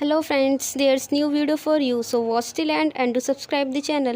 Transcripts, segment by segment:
Hello friends, there's new video for you, so watch till end and do subscribe the channel.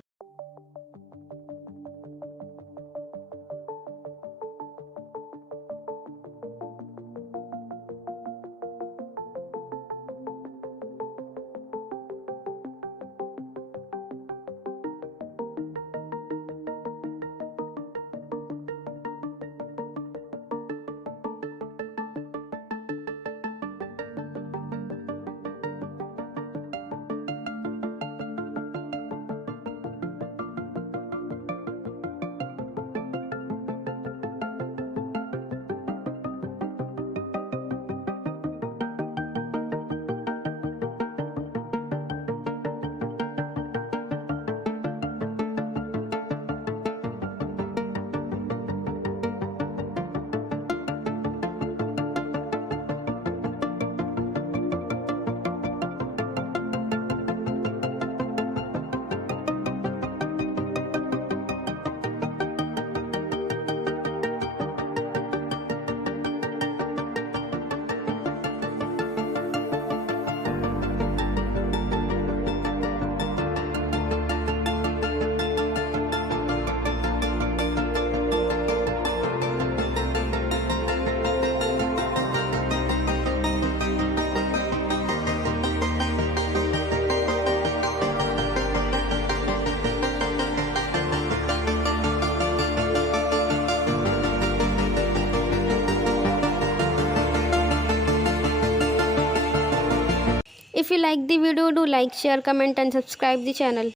If you like the video, do like, share, comment and subscribe the channel.